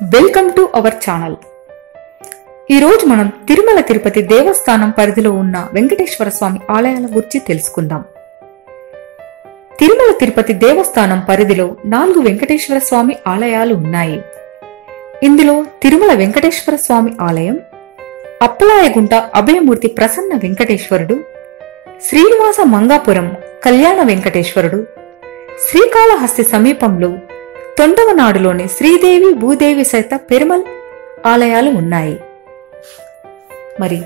Welcome to our channel. ఈరోజు మనం తిరుమల తిరుపతి దేవస్థానం పరిధిలో ఉన్న వెంకటేశ్వర స్వామి ఆలయాల గురించి తెలుసుకుందాం. తిరుమల తిరుపతి దేవస్థానం పరిధిలో 4 వెంకటేశ్వర స్వామి ఆలయాలు ఉన్నాయి. ఇందులో తిరుమల వెంకటేశ్వర స్వామి ఆలయం, అప్పలాయగుంట అభయమూర్తి ప్రసన్న వెంకటేశ్వరుడు, శ్రీనివాస మంగాపురం కళ్యాణ వెంకటేశ్వరుడు, శ్రీకాళహస్తి సమీపంలో తొండవనాడులోని శ్రీదేవి భూదేవి సహిత పెరుమల్ ఆలయాలు ఉన్నాయి. మరి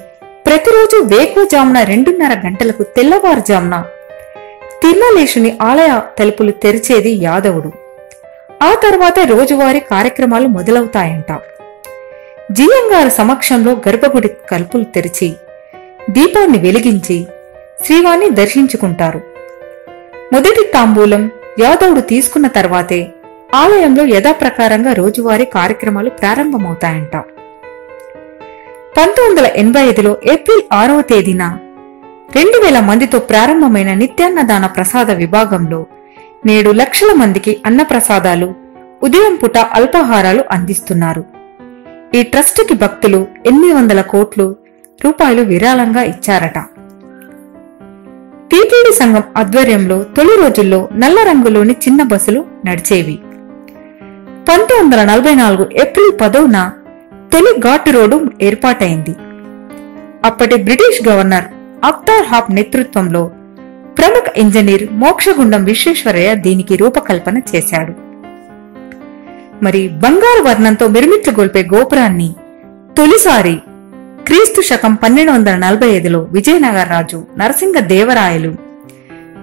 ప్రతిరోజు వేకువజామున 2:30 గంటలకు తెల్లవారుజామున తిరుమలేశుని ఆలయ తలుపులు తెరిచేది యాదవుడు. ఆ తర్వాత రోజువారీ కార్యక్రమాలు మొదలవుతాయంట. జియంగారు సమక్షంలో గర్భగుడి తలుపులు తెరిచి దీపాన్ని వెలిగించి శ్రీవారిని దర్శించుకుంటారు. మొదటి తాంబూలం యాదవుడు తీసుకున్న తర్వాతే ఆలయంలో యథాప్రకారంగా రోజువారీ కార్యక్రమాలు ప్రారంభమవుతాయంట. 1985లో ఏప్రిల్ 6వ తేదీన 2000 మందితో ప్రారంభమైన నిత్యాన్నదాన ప్రసాద విభాగంలో నేడు లక్షల మందికి అన్నప్రసాదాలు, ఉదయం పూట అల్పాహారాలు అందిస్తున్నారు. ఈ ట్రస్టుకి భక్తులు 800 కోట్ల రూపాయలు విరాళంగా ఇచ్చారట. టీటీడీ సంఘం ఆధ్వర్యంలో తొలి రోజుల్లో నల్ల రంగులోని చిన్న బస్సులు నడిచేవి. 1944 ఏప్రిల్ 10న తొలి ఘాట్ రోడ్డు ఏర్పాటైంది. అప్పటి బ్రిటిష్ గవర్నర్ అఖ్తార్ హాప్ నేతృత్వంలో ప్రముఖ ఇంజనీర్ మోక్షగుండం విశ్వేశ్వరయ్య దీనికి రూపకల్పన చేశాడు. మరి బంగారు వర్ణంతో మిరుమిట్లు గొల్పే గోపురాన్ని తొలిసారి క్రీస్తు శకం 1245లో విజయనగర రాజు నరసింగ దేవరాయలు,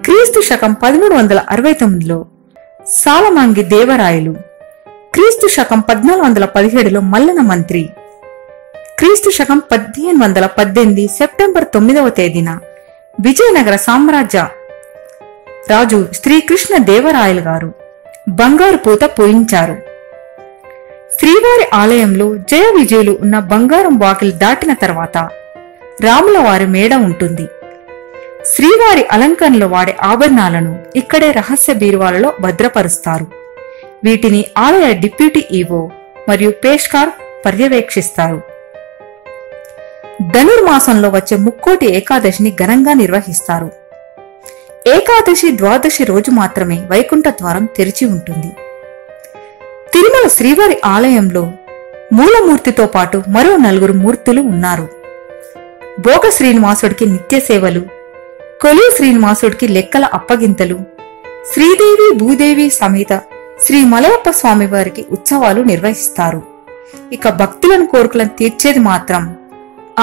క్రీస్తు శకం 1369లో సాలమాంగి దేవరాయలు, క్రీస్తు శకం 1417లో మల్లన మంత్రి, క్రీస్తు శకం 1518 సెప్టెంబర్ 9వ తేదీన విజయనగర సామ్రాజ్య రాజు శ్రీకృష్ణ దేవరాయలు గారు బంగారు పూత పోయించారు. శ్రీవారి ఆలయంలో జయ విజయులు ఉన్న బంగారం వాకిలి దాటిన తర్వాత రాముల వారి మేడ ఉంటుంది. శ్రీవారి అలంకరణలో వాడే ఆభరణాలను ఇక్కడే రహస్య బీరువాలలో భద్రపరుస్తారు. వీటిని ఆలయ డిప్యూటీ ఈవో మరియు పేష్కార్ పర్యవేక్షిస్తారు. ధనుర్మాసంలో వచ్చే ముక్కోటి ఏకాదశిని ఘనంగా నిర్వహిస్తారు. ఏకాదశి, ద్వాదశి రోజు మాత్రమే వైకుంఠ ద్వారం తెరిచి ఉంటుంది. తిరుమల శ్రీవారి ఆలయంలో మూలమూర్తితో పాటు మరో 4 మూర్తులు ఉన్నారు. భోగ శ్రీనివాసుడికి నిత్య సేవలు, కొలి శ్రీనివాసుడికి లెక్కల అప్పగింతలు, శ్రీదేవి భూదేవి సమేత శ్రీ మలయప్ప స్వామి వారికి ఉత్సవాలు నిర్వహిస్తారు. ఇక భక్తులను కోరికలను తీర్చేది మాత్రం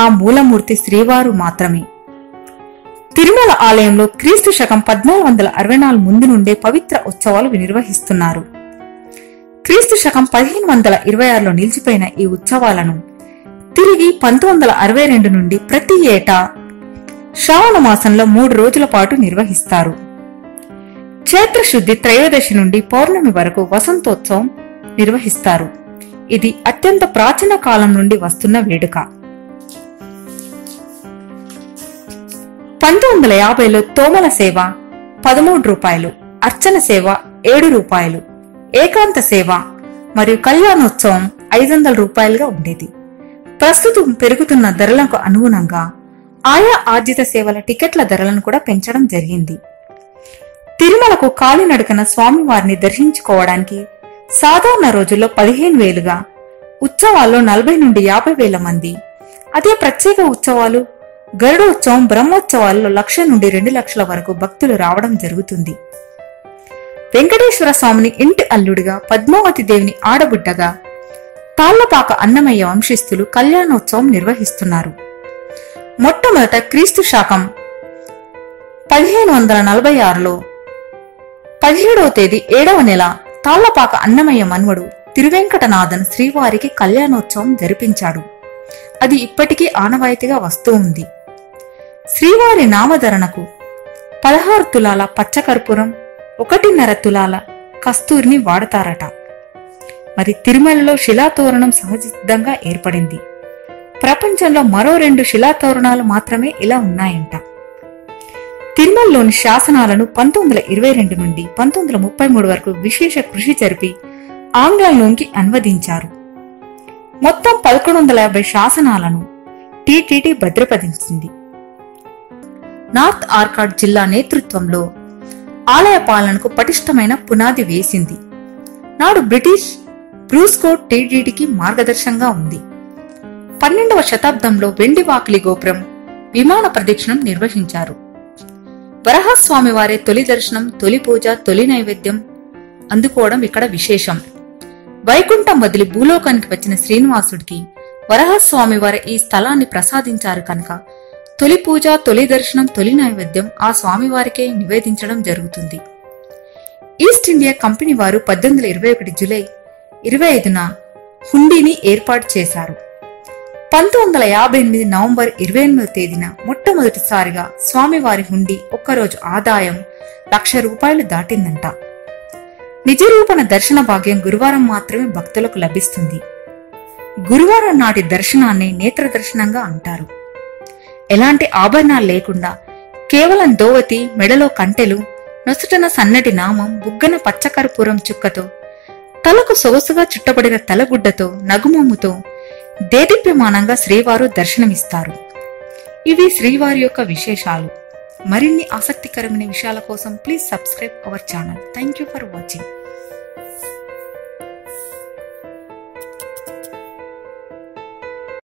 ఆ మూలమూర్తి శ్రీవారు మాత్రమే. తిరుమల ఆలయంలో క్రీస్తు శకం 1464 ముందు నుండే పవిత్ర ఉత్సవాలు నిర్వహిస్తున్నారు. క్రీస్తు శకం 1526లో నిలిచిపోయిన ఈ ఉత్సవాలను తిరిగి 1962 నుండి ప్రతి ఏటా శ్రావణ మాసంలో 3 రోజుల పాటు నిర్వహిస్తారు. క్షేత్రశుద్ధి త్రయోదశి నుండి పౌర్ణమి వరకు వసంతోత్సవం నిర్వహిస్తారు. ఇది అత్యంత ప్రాచీన కాలం నుండి వస్తున్న వేడుక. 1950లో తోమల సేవ 13 రూపాయలు, అర్చన సేవ 7 రూపాయలు, ఏకాంత సేవ మరియు కళ్యాణోత్సవం 500 రూపాయలుగా ఉండేది. ప్రస్తుతం పెరుగుతున్న ధరలకు అనుగుణంగా ఆయా ఆర్జిత సేవల టికెట్ల ధరలను కూడా పెంచడం జరిగింది. తిరుమలకు కాలినడకన స్వామివారిని దర్శించుకోవడానికి సాధారణ రోజుల్లో 15,000గా, ఉత్సవాల్లో 40 నుండి 50,000 మంది, అదే ప్రత్యేక ఉత్సవాలు గరుడోత్సవం, బ్రహ్మోత్సవాల్లో 1,00,000 నుండి 2,00,000 వరకు భక్తులు రావడం జరుగుతుంది. వెంకటేశ్వర స్వామిని ఇంటి అల్లుడిగా, పద్మావతి దేవిని ఆడబిడ్డగా తాళ్లపాక అన్నమయ్య వంశస్థులు కళ్యాణోత్సవం నిర్వహిస్తున్నారు. మొట్టమొదట క్రీస్తు శకం 1546లో 17వ తేదీ 7వ నెల తాళ్లపాక అన్నమయ్య మన్వడు తిరువెంకటనాథన్ శ్రీవారికి కళ్యాణోత్సవం జరిపించాడు. అది ఇప్పటికీ ఆనవాయితీగా వస్తూ ఉంది. శ్రీవారి నామధరణకు 16 తులాల పచ్చకర్పూరం, 1.5 తులాల కస్తూరిని వాడతారట. మరి తిరుమలలో శిలాతోరణం సహజసిద్ధంగా ఏర్పడింది. ప్రపంచంలో మరో 2 శిలాతోరణాలు మాత్రమే ఇలా ఉన్నాయంట. తిరుమలలోని శాసనాలను 1922 నుండి 1933 వరకు విశేష కృషి జరిపి ఆంగ్లంలోకి అనువదించారు. మొత్తం 1150 శాసనాలను టీటీడీ భద్రపరిచింది. నార్త్ ఆర్కాడ్ జిల్లా నేతృత్వంలో ఆలయ పాలనకు పటిష్టమైన పునాది వేసింది. నాడు బ్రిటిష్ బ్రూస్ కోడ్ టీటీడీకి మార్గదర్శకంగా ఉంది. 12వ శతాబ్దంలో వెండి వాకిలి గోపురం విమాన ప్రదక్షిణం నిర్వహించారు. వరహస్వామి వారి తొలి దర్శనం, తొలి పూజ, తొలి నైవేద్యం అందుకోవడం ఇక్కడ విశేషం. వైకుంఠం వదిలి భూలోకానికి వచ్చిన శ్రీనివాసుడికి వరహస్వామి వారి ఈ స్థలాన్ని ప్రసాదించారు కనుక తొలి పూజ, తొలి దర్శనం, తొలి నైవేద్యం ఆ స్వామివారికే నివేదించడం జరుగుతుంది. ఈస్ట్ ఇండియా కంపెనీ వారు 1821 జూలై 25న హుండీని ఏర్పాటు చేశారు. 1958 నవంబర్ 28వ తేదీన మొట్టమొదటిసారిగా స్వామివారి హుండీ ఒక్కరోజు ఆదాయం ₹1,00,000 దాటిందంట. నిజరూపణ దర్శన భాగ్యం గురువారం మాత్రమే భక్తులకు లభిస్తుంది. గురువారం నాటి దర్శనాన్ని నేత్ర దర్శనంగా అంటారు. ఎలాంటి ఆభరణాలు లేకుండా కేవలం దోవతి, మెడలో కంటెలు, నొసటన సన్నటి నామం, బుగ్గన పచ్చకర్పూరం చుక్కతో, తలకు సొగసుగా చుట్టబడిన తలగుడ్డతో, నగుమొమ్ముతో దేదీప్యమానంగా శ్రీవారు దర్శనమిస్తారు. ఇవి శ్రీవారి యొక్క విశేషాలు. మరిన్ని ఆసక్తికరమైన విషయాల కోసం please subscribe our channel. Thank you for watching.